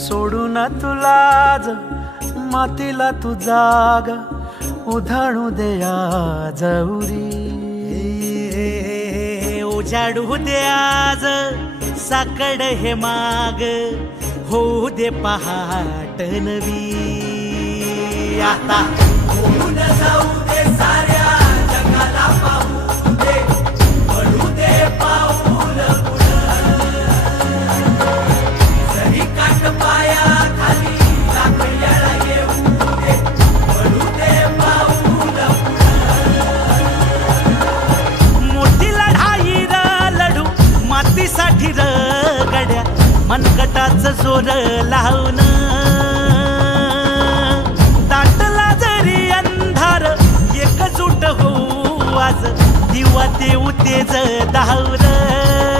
सोडून तुलाज मातीला तू जाग उधाणू दे आज उरी. उजाडू दे आज साकड हे माग होऊ दे पहाट नवी. आता होऊन जाऊ दे साऱ्या जगाला पाहू दे पडू दे पाऊल जरी काट पाया खाली लाकड्याला येऊ दे पडू दे पाऊल. मोठी लढाई र लढू मातीसाठी र गड्या मनगटाचं जोर लावून. दाटला जरी अंधार एकजूट होऊ आज दिवा देऊ तेज धावलं.